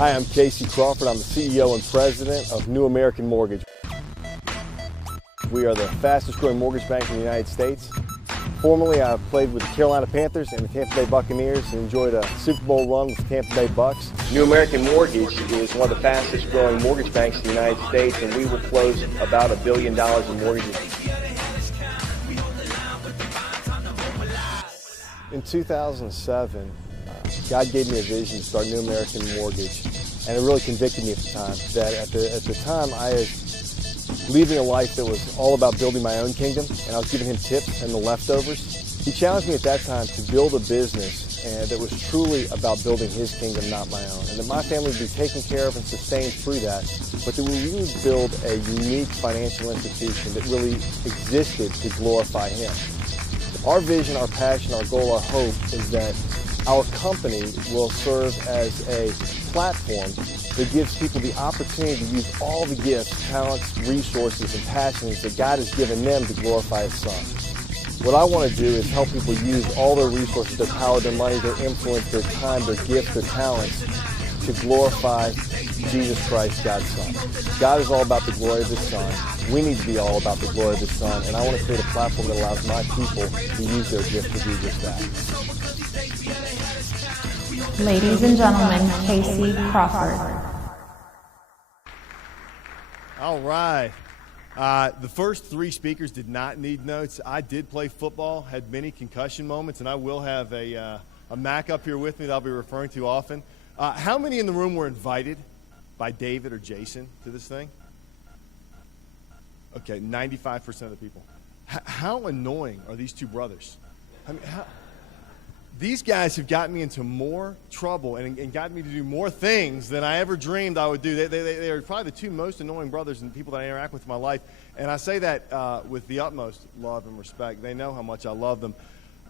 Hi, I'm Casey Crawford. I'm the CEO and president of New American Mortgage. We are the fastest growing mortgage bank in the United States. Formerly, I played with the Carolina Panthers and the Tampa Bay Buccaneers and enjoyed a Super Bowl run with the Tampa Bay Bucks. New American Mortgage is one of the fastest growing mortgage banks in the United States, and we will close about $1 billion in mortgages. In 2007, God gave me a vision to start New American Mortgage, and it really convicted me at the time that at the time I was leaving a life that was all about building my own kingdom, and I was giving him tips and the leftovers. He challenged me at that time to build a business that was truly about building his kingdom, not my own, and that my family would be taken care of and sustained through that, but that we would build a unique financial institution that really existed to glorify him. Our vision, our passion, our goal, our hope is that our company will serve as a platform that gives people the opportunity to use all the gifts, talents, resources, and passions that God has given them to glorify His Son. What I want to do is help people use all their resources, their power, their money, their influence, their time, their gifts, their talents to glorify Jesus Christ, God's Son. God is all about the glory of His Son. We need to be all about the glory of His Son, and I want to create a platform that allows my people to use their gift to do just that. Ladies and gentlemen, Casey Crawford. All right. The first three speakers did not need notes. I did play football, had many concussion moments, and I will have a Mac up here with me that I'll be referring to often. How many in the room were invited by David or Jason to this thing? Okay, 95% of the people. How annoying are these two brothers? I mean, these guys have gotten me into more trouble and gotten me to do more things than I ever dreamed I would do. They are probably the two most annoying brothers and people that I interact with in my life. And I say that with the utmost love and respect. They know how much I love them.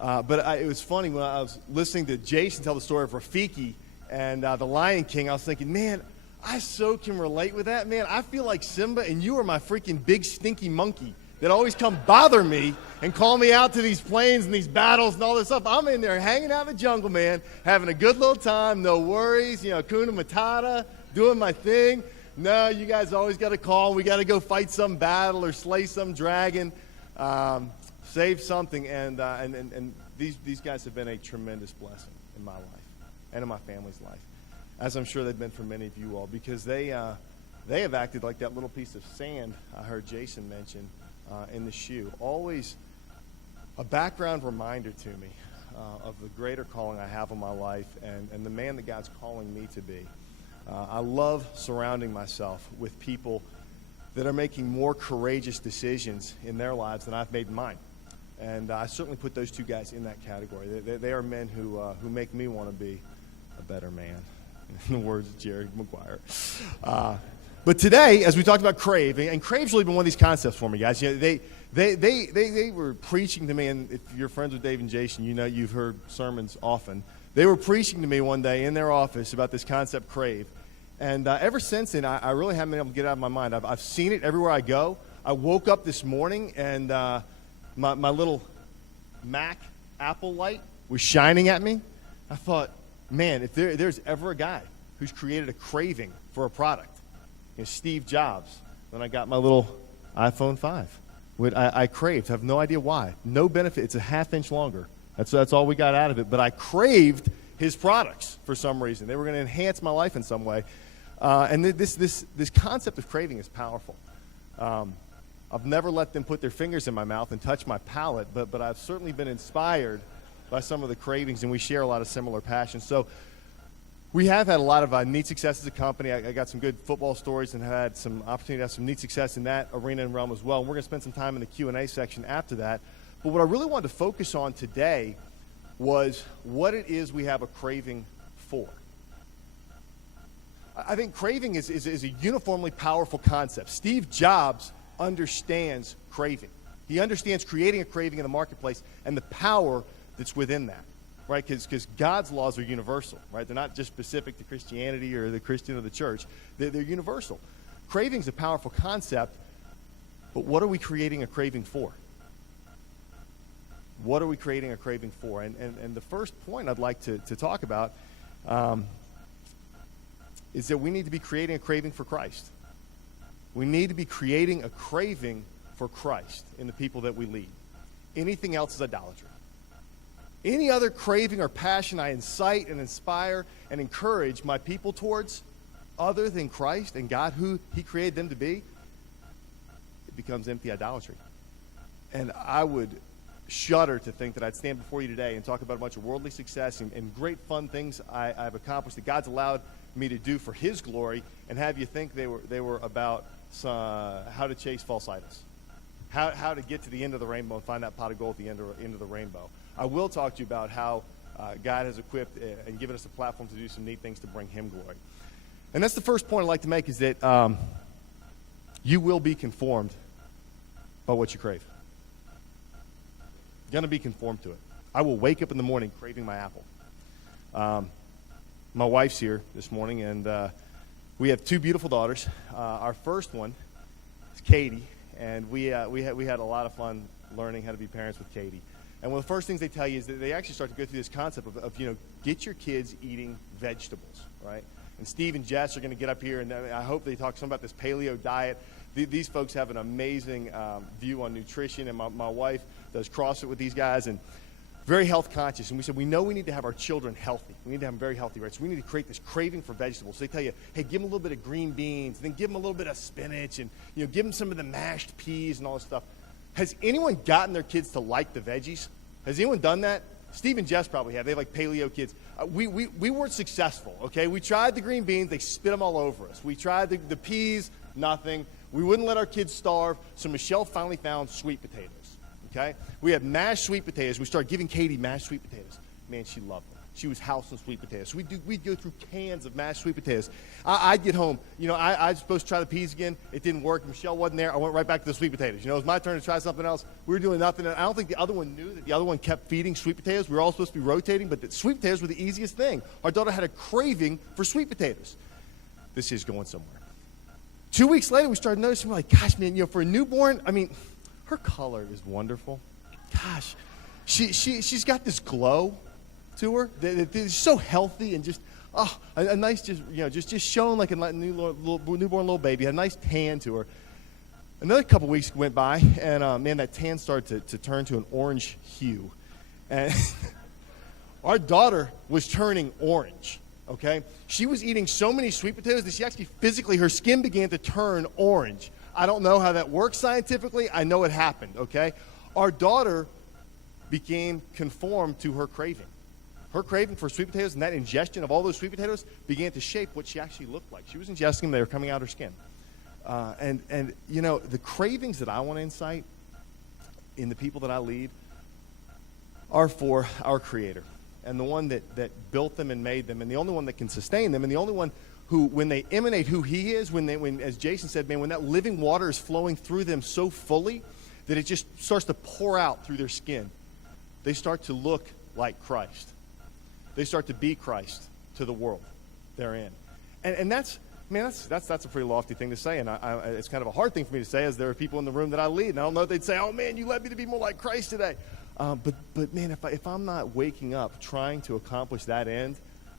But it was funny when I was listening to Jason tell the story of Rafiki and the Lion King. I was thinking, man, I so can relate with that. Man, I feel like Simba, and you are my freaking big stinky monkey that always come bother me and call me out to these plains and these battles and all this stuff. I'm in there hanging out in the jungle, man, having a good little time, no worries, Kuna Matata, doing my thing. No, you guys always got to call. We got to go fight some battle or slay some dragon, save something. And these guys have been a tremendous blessing in my life and in my family's life, as I'm sure they've been for many of you all, because they have acted like that little piece of sand I heard Jason mention in the shoe. Always a background reminder to me of the greater calling I have on my life and the man that God's calling me to be. I love surrounding myself with people that are making more courageous decisions in their lives than I've made in mine. And I certainly put those two guys in that category. They are men who make me want to be a better man, in the words of Jerry Maguire. But today, as we talked about Crave, and Crave's really been one of these concepts for me, guys. They were preaching to me, and if you're friends with Dave and Jason, you've heard sermons often. They were preaching to me one day in their office about this concept, Crave. And ever since then, I really haven't been able to get it out of my mind. I've seen it everywhere I go. I woke up this morning, and my little Mac Apple light was shining at me. I thought, man, if there's ever a guy who's created a craving for a product, Steve Jobs, when I got my little iPhone 5. I craved. I have no idea why. No benefit. It's a half-inch longer. That's all we got out of it. But I craved his products for some reason. They were going to enhance my life in some way. And this concept of craving is powerful. I've never let them put their fingers in my mouth and touch my palate, but I've certainly been inspired by some of the cravings, and we share a lot of similar passions. So we have had a lot of neat success as a company. I got some good football stories and had some opportunity to have some neat success in that arena and realm as well. And we're going to spend some time in the Q&A section after that. But what I really wanted to focus on today was what it is we have a craving for. I think craving is a uniformly powerful concept. Steve Jobs understands craving. He understands creating a craving in the marketplace and the power that's within that. Right, because God's laws are universal, right? They're not just specific to Christianity or the Christian or the church. They're universal. Craving is a powerful concept, but what are we creating a craving for? What are we creating a craving for? And the first point I'd like to talk about is that we need to be creating a craving for Christ. We need to be creating a craving for Christ in the people that we lead. Anything else is idolatry. Any other craving or passion I incite and inspire and encourage my people towards other than Christ and God, who he created them to be, it becomes empty idolatry. And I would shudder to think that I'd stand before you today and talk about a bunch of worldly success and great fun things I've accomplished that God's allowed me to do for his glory, and have you think they were about how to chase false idols, how to get to the end of the rainbow and find that pot of gold at the end of the rainbow. I will talk to you about how God has equipped and given us a platform to do some neat things to bring him glory. And that's the first point I'd like to make, is that you will be conformed by what you crave. You're going to be conformed to it. I will wake up in the morning craving my apple. My wife's here this morning, and we have two beautiful daughters. Our first one is Katie, and we had a lot of fun learning how to be parents with Katie. And one of the first things they tell you is that they actually start to go through this concept of get your kids eating vegetables, right? And Steve and Jess are going to get up here, and I hope they talk some about this paleo diet. These folks have an amazing view on nutrition, and my wife does CrossFit with these guys, and very health conscious. And we said, we know we need to have our children healthy. We need to have them very healthy, right? So we need to create this craving for vegetables. So they tell you, hey, give them a little bit of green beans, and then give them a little bit of spinach, and give them some of the mashed peas and all this stuff. Has anyone gotten their kids to like the veggies? Has anyone done that? Steve and Jess probably have. They have like paleo kids. We weren't successful, okay? We tried the green beans. They spit them all over us. We tried the peas, nothing. We wouldn't let our kids starve, so Michelle finally found sweet potatoes, okay? We had mashed sweet potatoes. We started giving Katie mashed sweet potatoes. Man, she loved them. She was housing sweet potatoes. So we'd go through cans of mashed sweet potatoes. I'd get home. I was supposed to try the peas again. It didn't work. Michelle wasn't there. I went right back to the sweet potatoes. It was my turn to try something else. We were doing nothing. And I don't think the other one knew that the other one kept feeding sweet potatoes. We were all supposed to be rotating, but the sweet potatoes were the easiest thing. Our daughter had a craving for sweet potatoes. This is going somewhere. 2 weeks later, we started noticing, we're like, gosh, man, for a newborn, her color is wonderful. Gosh, she's got this glow to her that is so healthy, and just a nice, just showing like a newborn little baby, a nice tan to her. Another couple weeks went by, and man, that tan started to turn to an orange hue, and our daughter was turning orange. Okay, she was eating so many sweet potatoes that she actually physically, her skin began to turn orange. I don't know how that works scientifically. I know it happened. Okay, our daughter became conformed to her craving. Her craving for sweet potatoes, and that ingestion of all those sweet potatoes began to shape what she actually looked like. She was ingesting them; they were coming out her skin. And the cravings that I want to incite in the people that I lead are for our Creator, and the one that built them and made them, and the only one that can sustain them, and the only one who, when they emanate who He is, when as Jason said, man, when that living water is flowing through them so fully that it just starts to pour out through their skin, they start to look like Christ. They start to be Christ to the world they're in. And that's a pretty lofty thing to say, and it's kind of a hard thing for me to say, as there are people in the room that I lead, and I don't know if they'd say, oh man, you led me to be more like Christ today. But man, if I'm not waking up trying to accomplish that end,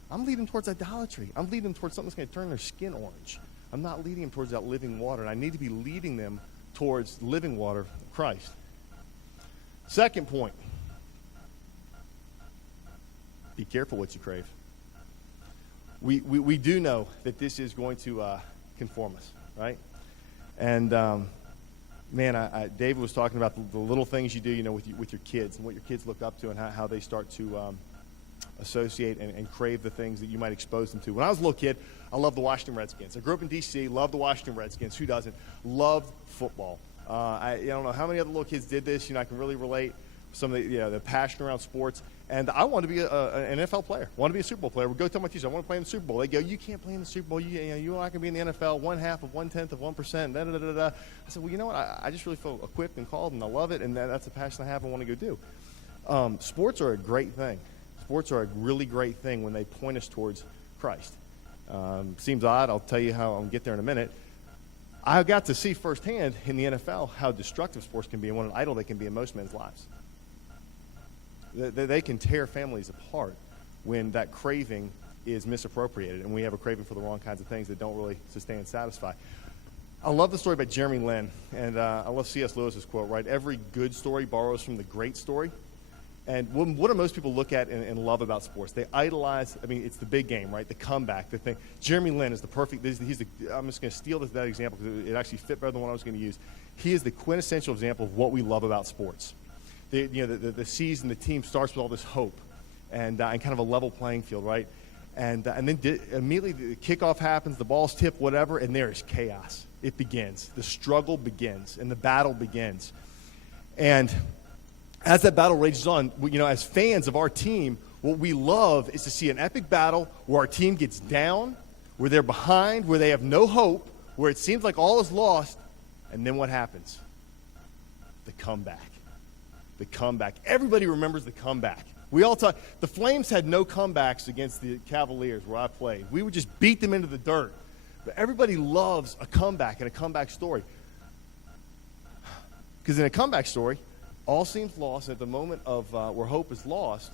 I'm leading towards idolatry. I'm leading towards something that's going to turn their skin orange. I'm not leading them towards that living water, and I need to be leading them towards living water, Christ. Second point, be careful what you crave. We do know that this is going to conform us, right? And man, David was talking about the little things you do, with your kids, and what your kids look up to, and how they start to associate and crave the things that you might expose them to. When I was a little kid, I loved the Washington Redskins. I grew up in D.C., loved the Washington Redskins. Who doesn't? Loved football. I don't know how many other little kids did this. I can really relate some of the passion around sports. And I wanted to be an NFL player. I wanted to be a Super Bowl player. We'd go tell my teacher, I want to play in the Super Bowl. They go, you can't play in the Super Bowl. You're not going to be in the NFL 1/2 of 1/10 of 1%. Da, da, da, da, da. I said, well, you know what? I just really feel equipped and called, and I love it, and that's a passion I have and want to go do. Sports are a great thing. Sports are a really great thing when they point us towards Christ. Seems odd. I'll tell you how I'll get there in a minute. I got to see firsthand in the NFL how destructive sports can be and what an idol they can be in most men's lives. They can tear families apart when that craving is misappropriated, and we have a craving for the wrong kinds of things that don't really sustain and satisfy. I love the story about Jeremy Lin, and I love C.S. Lewis's quote, right? Every good story borrows from the great story. And what do most people look at and love about sports? They idolize, it's the big game, right? The comeback, the thing. Jeremy Lin is the perfect, I'm just going to steal that example because it actually fit better than what I was going to use. He is the quintessential example of what we love about sports. The season, the team starts with all this hope and kind of a level playing field, right? And then immediately the kickoff happens, the ball's tipped, whatever, and there is chaos. It begins. The struggle begins, and the battle begins. And as that battle rages on, as fans of our team, what we love is to see an epic battle where our team gets down, where they're behind, where they have no hope, where it seems like all is lost, and then what happens? The comeback. The comeback. Everybody remembers the comeback. We all talk. The Flames had no comebacks against the Cavaliers where I played. We would just beat them into the dirt. But everybody loves a comeback and a comeback story. Because in a comeback story, all seems lost. At the moment of where hope is lost,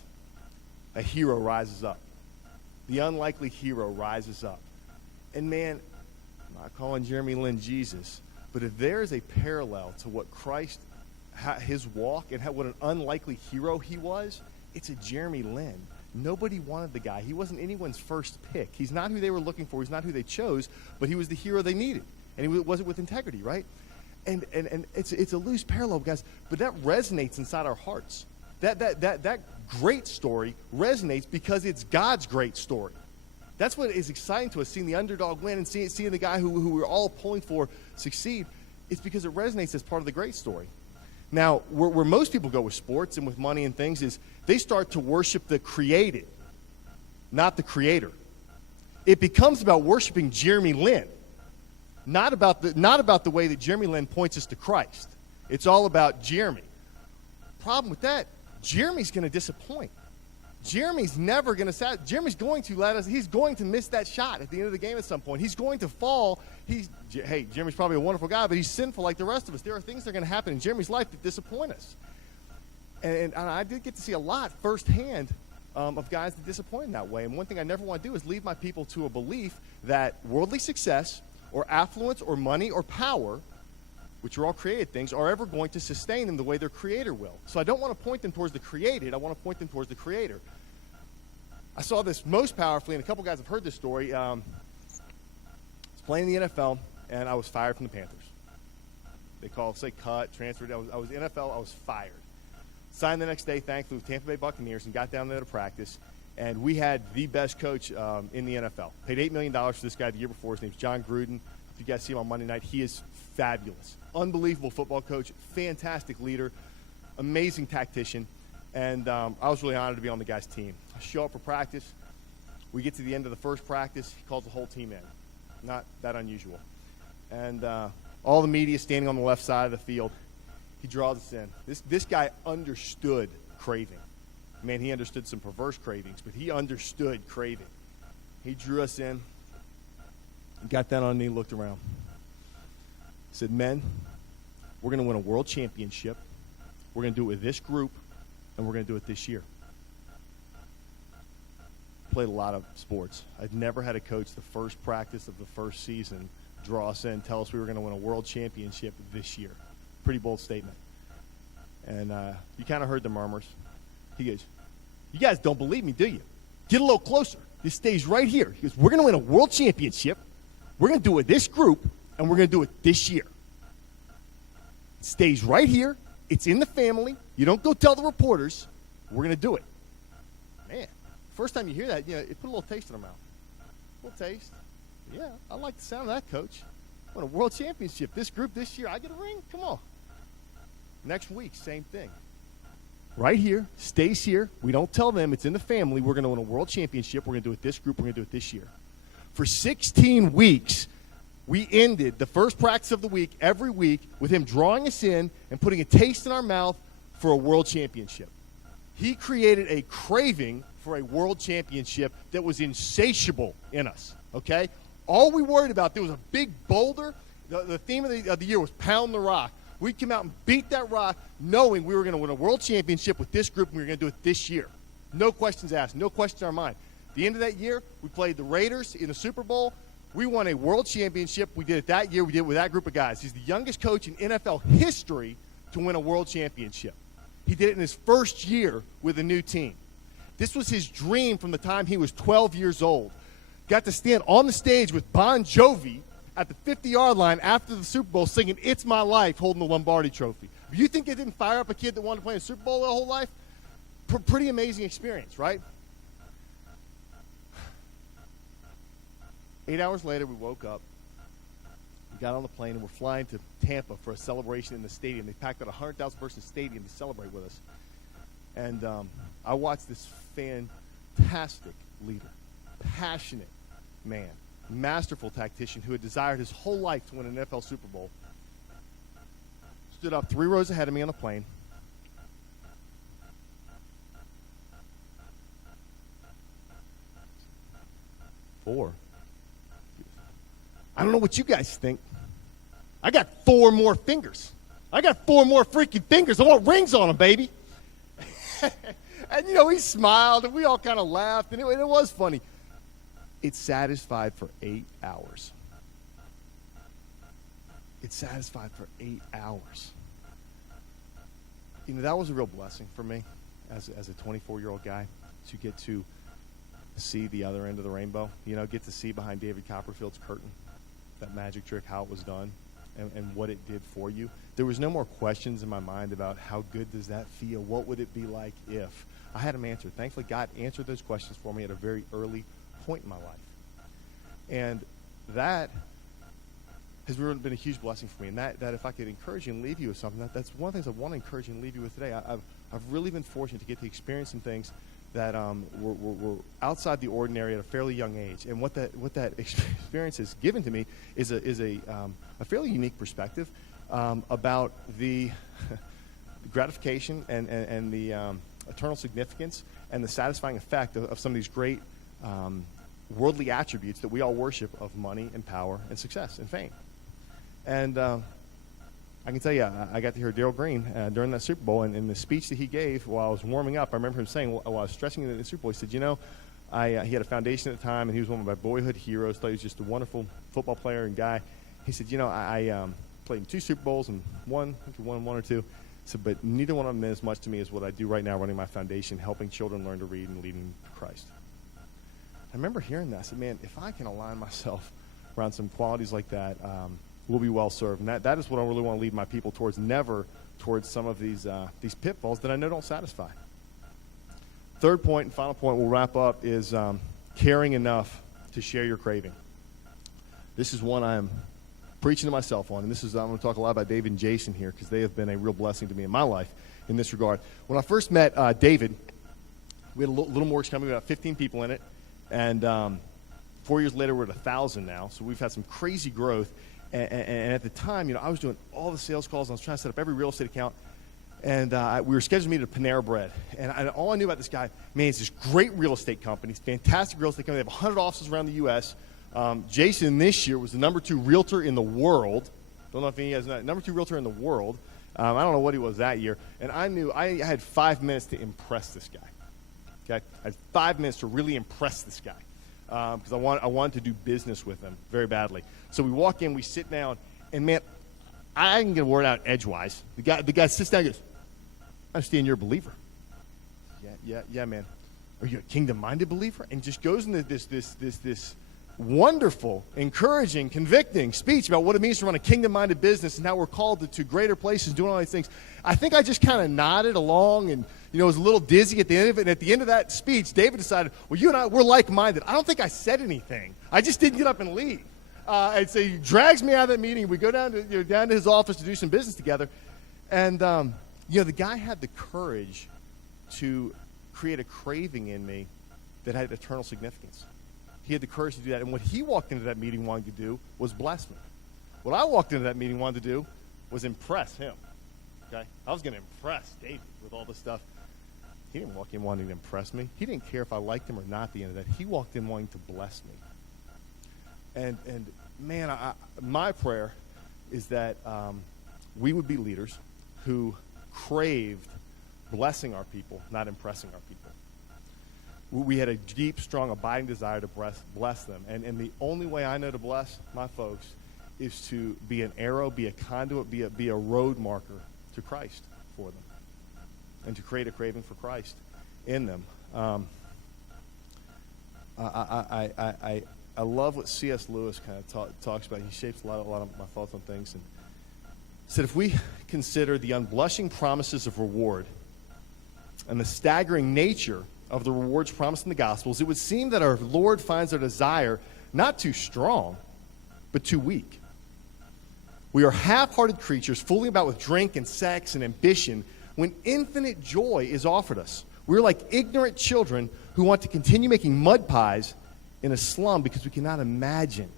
a hero rises up. The unlikely hero rises up. And man, I'm not calling Jeremy Lin Jesus, but if there is a parallel to what Christ, his walk, and what an unlikely hero he was, it's a Jeremy Lin. Nobody wanted the guy. He wasn't anyone's first pick. He's not who they were looking for. He's not who they chose, but he was the hero they needed. And he was it with integrity, right? And it's a loose parallel, guys, but that resonates inside our hearts. That great story resonates because it's God's great story. That's what is exciting to us, seeing the underdog win and seeing the guy who we're all pulling for succeed. It's because it resonates as part of the great story. Now, where most people go with sports and with money and things is they start to worship the created, not the creator. It becomes about worshiping Jeremy Lin, not about the way that Jeremy Lin points us to Christ. It's all about Jeremy. Problem with that, Jeremy's going to disappoint. Jeremy's never going to Jeremy's going to let us, he's going to miss that shot at the end of the game at some point. He's going to fall. Jeremy's probably a wonderful guy, but he's sinful like the rest of us. There are things that are going to happen in Jeremy's life that disappoint us. And I did get to see a lot firsthand of guys that disappoint in that way. And one thing I never want to do is lead my people to a belief that worldly success or affluence or money or power, which are all created things, are ever going to sustain them the way their creator will. So I don't want to point them towards the created. I want to point them towards the creator. I saw this most powerfully, and a couple guys have heard this story. I was playing in the NFL, and I was fired from the Panthers. They cut, transferred. I was NFL. I was fired. Signed the next day, thankfully, with Tampa Bay Buccaneers, and got down there to practice. And we had the best coach in the NFL. Paid $8 million for this guy the year before. His name's John Gruden. If you guys see him on Monday night, he is fabulous. Unbelievable football coach, fantastic leader, amazing tactician. And I was really honored to be on the guy's team. I show up for practice. We get to the end of the first practice. He calls the whole team in. Not that unusual. And all the media standing on the left side of the field. He draws us in. This guy understood craving. Man, he understood some perverse cravings, but he understood craving. He drew us in, got down on a knee, looked around. Said, men, we're going to win a world championship. We're going to do it with this group, and we're going to do it this year. Played a lot of sports. I'd never had a coach the first practice of the first season draw us in, tell us we were going to win a world championship this year. Pretty bold statement. And you kind of heard the murmurs. He goes, you guys don't believe me, do you? Get a little closer. This stays right here. He goes, we're going to win a world championship. We're going to do it with this group, and we're going to do it this year. It stays right here. It's in the family. You don't go tell the reporters. We're going to do it. Man, first time you hear that, it put a little taste in our mouth. A little taste. Yeah, I like the sound of that, coach. Win a world championship. This group this year, I get a ring? Come on. Next week, same thing. Right here, stays here. We don't tell them. It's in the family. We're going to win a world championship. We're going to do it this group. We're going to do it this year. For 16 weeks, we ended the first practice of the week every week with him drawing us in and putting a taste in our mouth for a world championship. He created a craving for a world championship that was insatiable in us, okay? All we worried about, there was a big boulder. The theme of the year was pound the rock. We'd come out and beat that rock knowing we were going to win a world championship with this group and we were going to do it this year. No questions asked, no questions in our mind. The end of that year, we played the Raiders in the Super Bowl. We won a world championship. We did it that year. We did it with that group of guys. He's the youngest coach in NFL history to win a world championship. He did it in his first year with a new team. This was his dream from the time he was 12 years old. Got to stand on the stage with Bon Jovi at the 50-yard line after the Super Bowl singing "It's My Life," holding the Lombardi Trophy. You think it didn't fire up a kid that wanted to play in the Super Bowl their whole life? Pretty amazing experience, right? 8 hours later, we woke up. We got on the plane, and we're flying to Tampa for a celebration in the stadium. They packed out a 100,000-person stadium to celebrate with us. And I watched this fantastic leader, passionate man, masterful tactician who had desired his whole life to win an NFL Super Bowl, stood up 3 rows ahead of me on the plane. Four. I don't know what you guys think. I got 4 more fingers. I got 4 more freaking fingers. I want rings on them, baby. And, he smiled, and we all kind of laughed, and it was funny. It satisfied for 8 hours. It satisfied for 8 hours. That was a real blessing for me as a 24-year-old guy to get to see the other end of the rainbow. Get to see behind David Copperfield's curtain, that magic trick, how it was done, and what it did for you. There was no more questions in my mind about how good does that feel? What would it be like if? I had them answered. Thankfully, God answered those questions for me at a very early point in my life. And that has really been a huge blessing for me. And that if I could encourage you and leave you with something, that's one of the things I want to encourage you and leave you with today. I've really been fortunate to get to experience some things that were outside the ordinary at a fairly young age. And what that experience has given to me is a fairly unique perspective about the gratification and the eternal significance and the satisfying effect of some of these great worldly attributes that we all worship of money and power and success and fame. And I can tell you, I got to hear Darryl Green during that Super Bowl, and in the speech that he gave while I was warming up, I remember him saying, while I was stretching in the Super Bowl, he said, he had a foundation at the time, and he was one of my boyhood heroes. Thought he was just a wonderful football player and guy. He said, I played in 2 Super Bowls and won one or two. So, but neither one of them meant as much to me as what I do right now, running my foundation, helping children learn to read and leading to Christ. I remember hearing that. I said, man, if I can align myself around some qualities like that, we'll be well served. And that is what I really want to lead my people towards, never towards some of these pitfalls that I know don't satisfy. Third point and final point we'll wrap up is caring enough to share your craving. This is one I'm preaching to myself on, and I'm going to talk a lot about David and Jason here because they have been a real blessing to me in my life in this regard. When I first met David, we had a little mortgage company, about 15 people in it, and 4 years later we're at 1,000 now, so we've had some crazy growth. And at the time, I was doing all the sales calls, and I was trying to set up every real estate account, and we were scheduled to meet at Panera Bread. And all I knew about this guy, man, it's this great real estate company, it's a fantastic real estate company. They have 100 offices around the U.S. Jason this year was the number 2 realtor in the world. Don't know if any of you guys know, number 2 realtor in the world. I don't know what he was that year. And I knew I had 5 minutes to impress this guy. Okay, I had 5 minutes to really impress this guy because I wanted to do business with him very badly. So we walk in, we sit down, and man, I can get a word out edgewise. The guy sits down and goes, "I understand you're a believer." Yeah, man. Are you a kingdom-minded believer? And just goes into this wonderful, encouraging, convicting speech about what it means to run a kingdom-minded business and how we're called to greater places, doing all these things. I think I just kind of nodded along and, was a little dizzy at the end of it. And at the end of that speech, David decided, well, you and I, we're like-minded. I don't think I said anything. I just didn't get up and leave. And so he drags me out of that meeting. We go down to his office to do some business together. And, the guy had the courage to create a craving in me that had eternal significance. He had the courage to do that. And what he walked into that meeting wanting to do was bless me. What I walked into that meeting wanting to do was impress him. Okay? I was going to impress David with all this stuff. He didn't walk in wanting to impress me. He didn't care if I liked him or not at the end of that. He walked in wanting to bless me. And man, my prayer is that we would be leaders who craved blessing our people, not impressing our people. We had a deep, strong, abiding desire to bless them. And the only way I know to bless my folks is to be an arrow, be a conduit, be a road marker to Christ for them, and to create a craving for Christ in them. I love what C.S. Lewis kind of talks about. He shapes a lot of my thoughts on things. And said, if we consider the unblushing promises of reward and the staggering nature of the rewards promised in the Gospels, it would seem that our Lord finds our desire not too strong, but too weak. We are half-hearted creatures fooling about with drink and sex and ambition when infinite joy is offered us. We're like ignorant children who want to continue making mud pies in a slum because we cannot imagine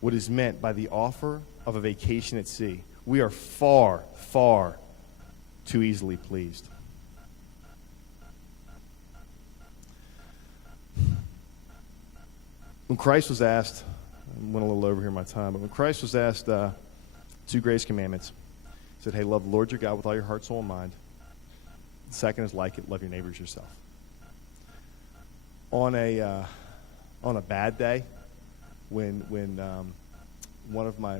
what is meant by the offer of a vacation at sea. We are far, far too easily pleased. When Christ was asked, I went a little over here in my time, but when Christ was asked two greatest commandments, he said, hey, love the Lord your God with all your heart, soul, and mind. The second is like it, love your neighbors yourself. On a bad day, when one of my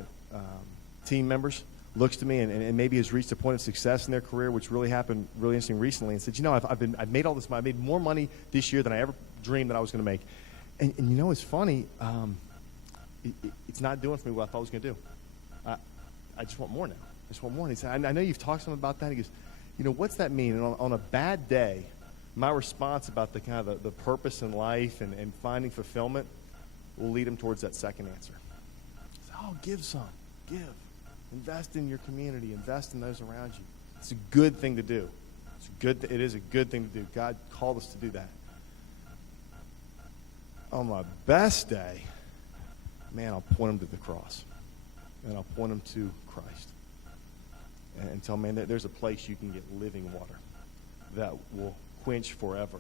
team members looks to me and maybe has reached a point of success in their career, which really happened really interesting recently, and said, I've made all this money. I made more money this year than I ever dreamed that I was going to make. And it's funny, it's not doing for me what I thought it was going to do. I just want more now. I just want more. And he said, I know you've talked to him about that. He goes, what's that mean? And on a bad day, my response about the kind of the purpose in life and finding fulfillment will lead him towards that second answer. He said, give some. Give. Invest in your community. Invest in those around you. It's a good thing to do. It is a good thing to do. God called us to do that. On my best day, man, I'll point him to the cross. And I'll point him to Christ. And tell him, man, there's a place you can get living water that will quench forever,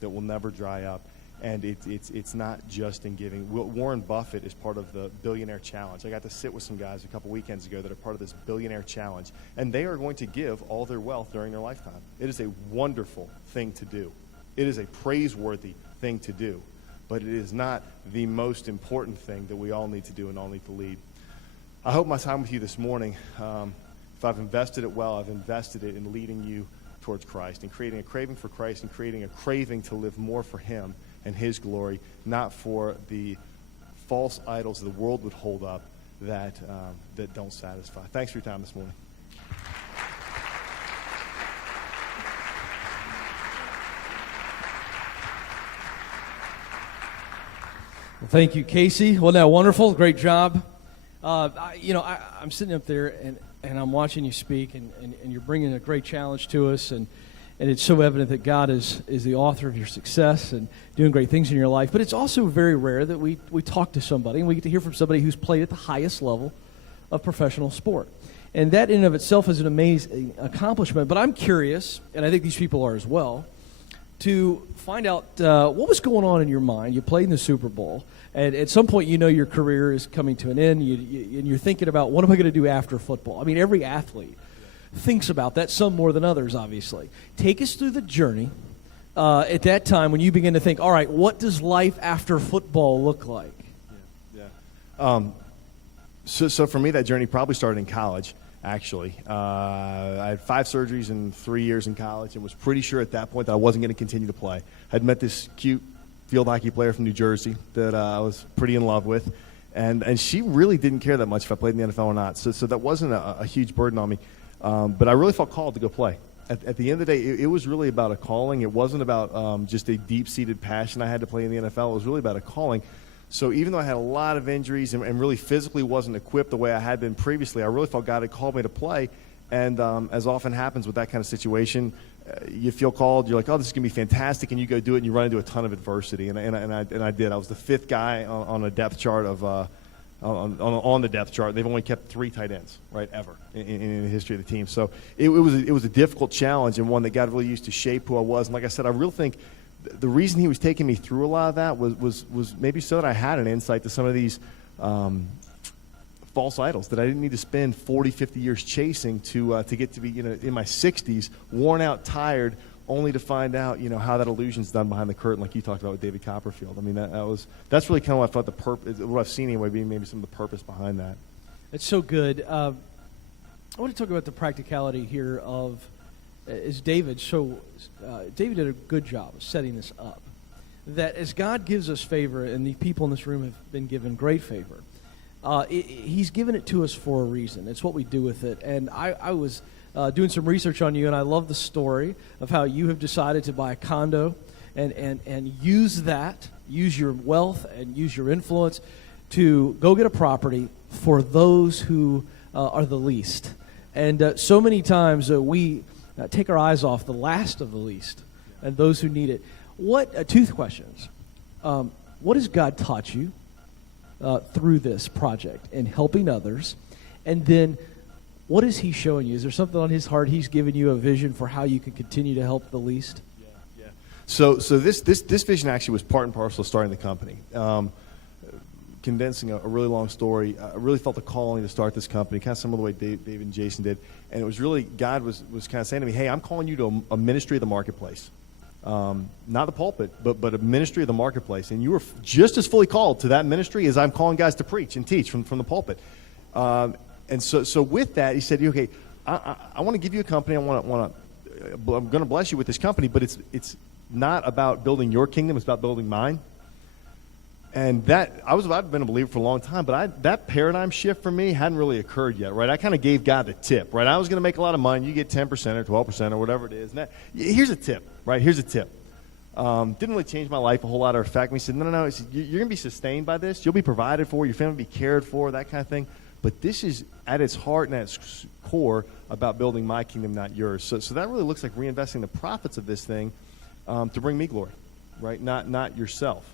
that will never dry up. And it's not just in giving. Warren Buffett is part of the Billionaire Challenge. I got to sit with some guys a couple weekends ago that are part of this Billionaire Challenge. And they are going to give all their wealth during their lifetime. It is a wonderful thing to do. It is a praiseworthy thing to do. But it is not the most important thing that we all need to do and all need to lead. I hope my time with you this morning, if I've invested it well, I've invested it in leading you towards Christ and creating a craving for Christ and creating a craving to live more for him and his glory, not for the false idols the world would hold up that don't satisfy. Thanks for your time this morning. Well, thank you, Casey. Well, now, wonderful. Great job. I'm sitting up there, and I'm watching you speak, and you're bringing a great challenge to us, and it's so evident that God is the author of your success and doing great things in your life. But it's also very rare that we talk to somebody, and we get to hear from somebody who's played at the highest level of professional sport. And that in and of itself is an amazing accomplishment. But I'm curious, and I think these people are as well, to find out what was going on in your mind. You played in the Super Bowl, and at some point your career is coming to an end, and you're thinking about, what am I going to do after football? I mean, every athlete thinks about that, some more than others, obviously. Take us through the journey at that time when you begin to think, all right, what does life after football look like? Yeah. So for me, that journey probably started in college. Actually, I had 5 surgeries in 3 years in college and was pretty sure at that point that I wasn't going to continue to play. I'd met this cute field hockey player from New Jersey that I was pretty in love with, and she really didn't care that much if I played in the NFL or not, so that wasn't a huge burden on me, but I really felt called to go play. At the end of the day, it was really about a calling. It wasn't about just a deep-seated passion I had to play in the NFL. It was really about a calling. So even though I had a lot of injuries and really physically wasn't equipped the way I had been previously, I really felt God had called me to play. And as often happens with that kind of situation, you feel called. You're like, oh, this is going to be fantastic, and you go do it, and you run into a ton of adversity. And I did. I was the 5th guy on a depth chart of on the depth chart. They've only kept 3 tight ends, right, ever in the history of the team. So it was a difficult challenge and one that God really used to shape who I was. And like I said, I really think the reason he was taking me through a lot of that was maybe so that I had an insight to some of these false idols that I didn't need to spend 40, 50 years chasing to get to be in my 60s, worn out, tired, only to find out, how that illusion's done behind the curtain, like you talked about with David Copperfield. I mean, that's really kind of what I thought what I've seen anyway, being maybe some of the purpose behind that. It's so good. I want to talk about the practicality here of, as David did a good job of setting this up, that as God gives us favor, and the people in this room have been given great favor, He's given it to us for a reason. It's what we do with it. And I was doing some research on you, and I love the story of how you have decided to buy a condo and use your wealth and use your influence to go get a property for those who are the least. And so many times we take our eyes off the last of the least and those who need it. Two questions. What has God taught you through this project and helping others? And then what is He showing you? Is there something on His heart He's given you a vision for how you can continue to help the least? Yeah. So this vision actually was part and parcel of starting the company. Condensing a really long story, I really felt the calling to start this company, kind of similar to the way David and Jason did. And it was really, God was kind of saying to me, hey, I'm calling you to a ministry of the marketplace. Not the pulpit, but a ministry of the marketplace. And you were just as fully called to that ministry as I'm calling guys to preach and teach from the pulpit. And so with that, He said, okay, I want to give you a company. I'm going to bless you with this company, but it's not about building your kingdom. It's about building mine. And I've been a believer for a long time, but that paradigm shift for me hadn't really occurred yet, right? I kind of gave God the tip, right? I was going to make a lot of money. You get 10% or 12% or whatever it is. And here's a tip, right? Here's a tip. Didn't really change my life a whole lot. Or in fact, He said, no. He said, you're going to be sustained by this. You'll be provided for. Your family will be cared for, that kind of thing. But this is at its heart and at its core about building my kingdom, not yours. So that really looks like reinvesting the profits of this thing to bring me glory, right? Not yourself.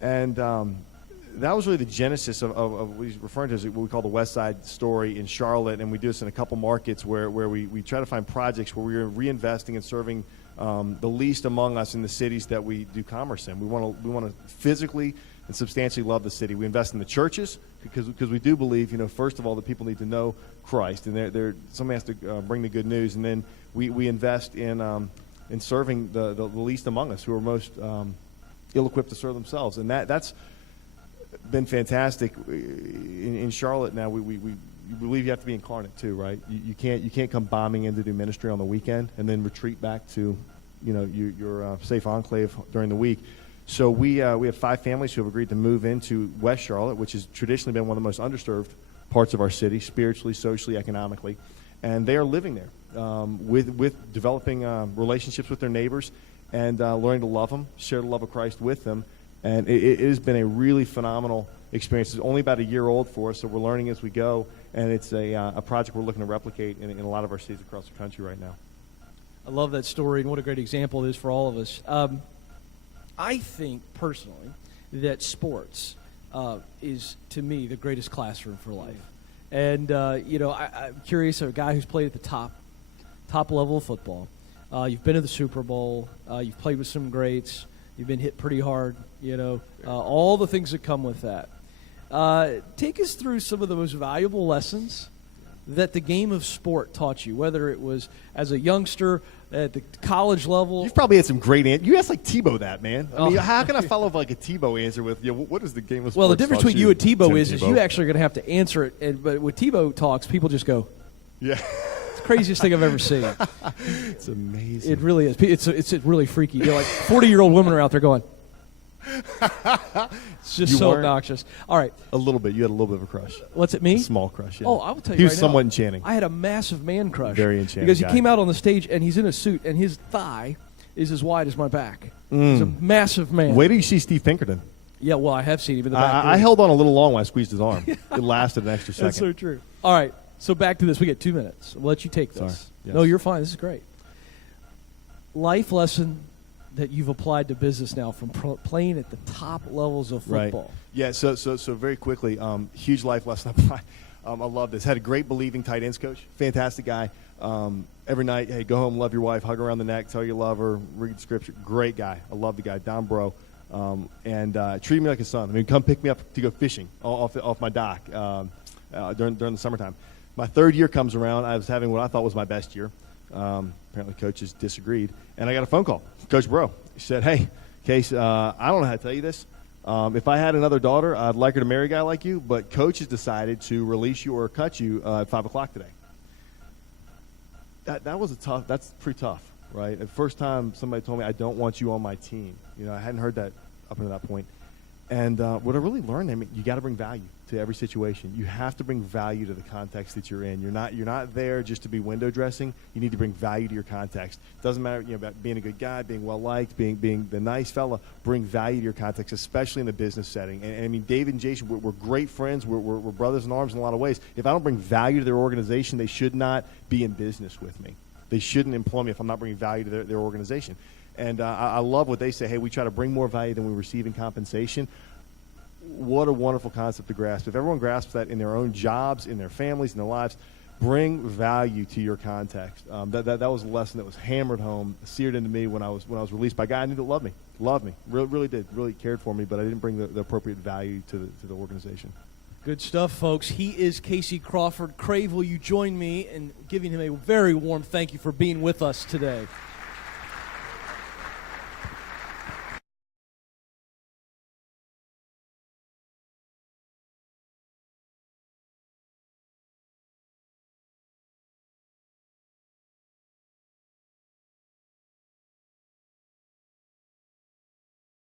And that was really the genesis of what he's referring to as what we call the West Side Story in Charlotte. And we do this in a couple markets where we try to find projects where we're reinvesting and serving the least among us in the cities that we do commerce in. We want to physically and substantially love the city. We invest in the churches because we do believe, first of all, that people need to know Christ, and somebody has to bring the good news. And then we invest in serving the least among us who are most ill-equipped to serve themselves, and that's been fantastic. In Charlotte now, we believe you have to be incarnate too, right? You can't come bombing in to do ministry on the weekend and then retreat back to your safe enclave during the week. So we have 5 families who have agreed to move into West Charlotte, which has traditionally been one of the most underserved parts of our city, spiritually, socially, economically, and they are living there with developing relationships with their neighbors. And learning to love them, share the love of Christ with them. And it has been a really phenomenal experience. It's only about a year old for us, so we're learning as we go. And it's a project we're looking to replicate in a lot of our cities across the country right now. I love that story, and what a great example it is for all of us. I think, personally, that sports is, to me, the greatest classroom for life. And, I'm curious, a guy who's played at the top level of football. You've been to the Super Bowl. You've played with some greats. You've been hit pretty hard, all the things that come with that. Take us through some of the most valuable lessons that the game of sport taught you, whether it was as a youngster, at the college level. You've probably had some great answers. You asked like Tebow that, man. I mean, how can I follow up like a Tebow answer with, what is the game of sports? Well, the difference between you and Tebow is you actually are going to have to answer it. But when Tebow talks, people just go, yeah. Craziest thing I've ever seen. It's amazing. It really is. It's really freaky. You're like 40-year-old women are out there going. It's just so obnoxious. All right. A little bit. You had a little bit of a crush. What's it, me? A small crush, yeah. Oh, I will tell you He was right somewhat now, enchanting. I had a massive man crush. Very enchanting because he guy. came out on the stage, and he's in a suit, and his thigh is as wide as my back. He's a massive man. Wait till you see Steve Pinkerton. Yeah, well, I have seen him in the back. I held on a little long when I squeezed his arm. It lasted an extra second. That's so true. All right. So back to this. We get 2 minutes. I'll let you take this. Sorry. Yes. No, you're fine. This is great. Life lesson that you've applied to business now from playing at the top levels of football. Right. Yeah, so very quickly, huge life lesson applied. I love this. Had a great believing tight ends coach. Fantastic guy. Every night, hey, go home, love your wife, hug her around the neck, tell you love her, read scripture. Great guy. I love the guy. Don Bro. And treated me like a son. I mean, come pick me up to go fishing off my dock during the summertime. My 3rd year comes around. I was having what I thought was my best year. Apparently coaches disagreed. And I got a phone call from Coach Bro. He said, hey, Case, I don't know how to tell you this. If I had another daughter, I'd like her to marry a guy like you, but Coach has decided to release you or cut you at 5 o'clock today. That's pretty tough, right? The first time somebody told me, I don't want you on my team. I hadn't heard that up until that point. And what I really learned, you got to bring value to every situation. You have to bring value to the context that you're in. You're not there just to be window dressing. You need to bring value to your context. It doesn't matter about being a good guy, being well liked, being the nice fella. Bring value to your context, especially in the business setting. And David and Jason, we're great friends. We're brothers in arms in a lot of ways. If I don't bring value to their organization, they should not be in business with me. They shouldn't employ me if I'm not bringing value to their organization. And I love what they say. Hey, we try to bring more value than we receive in compensation. What a wonderful concept to grasp. If everyone grasps that in their own jobs, in their families, in their lives, bring value to your context. That was a lesson that was hammered home, seared into me when I was released by a guy I knew that loved me, really did, really cared for me, but I didn't bring the appropriate value to the organization. Good stuff, folks. He is Casey Crawford. Crave, will you join me in giving him a very warm thank you for being with us today?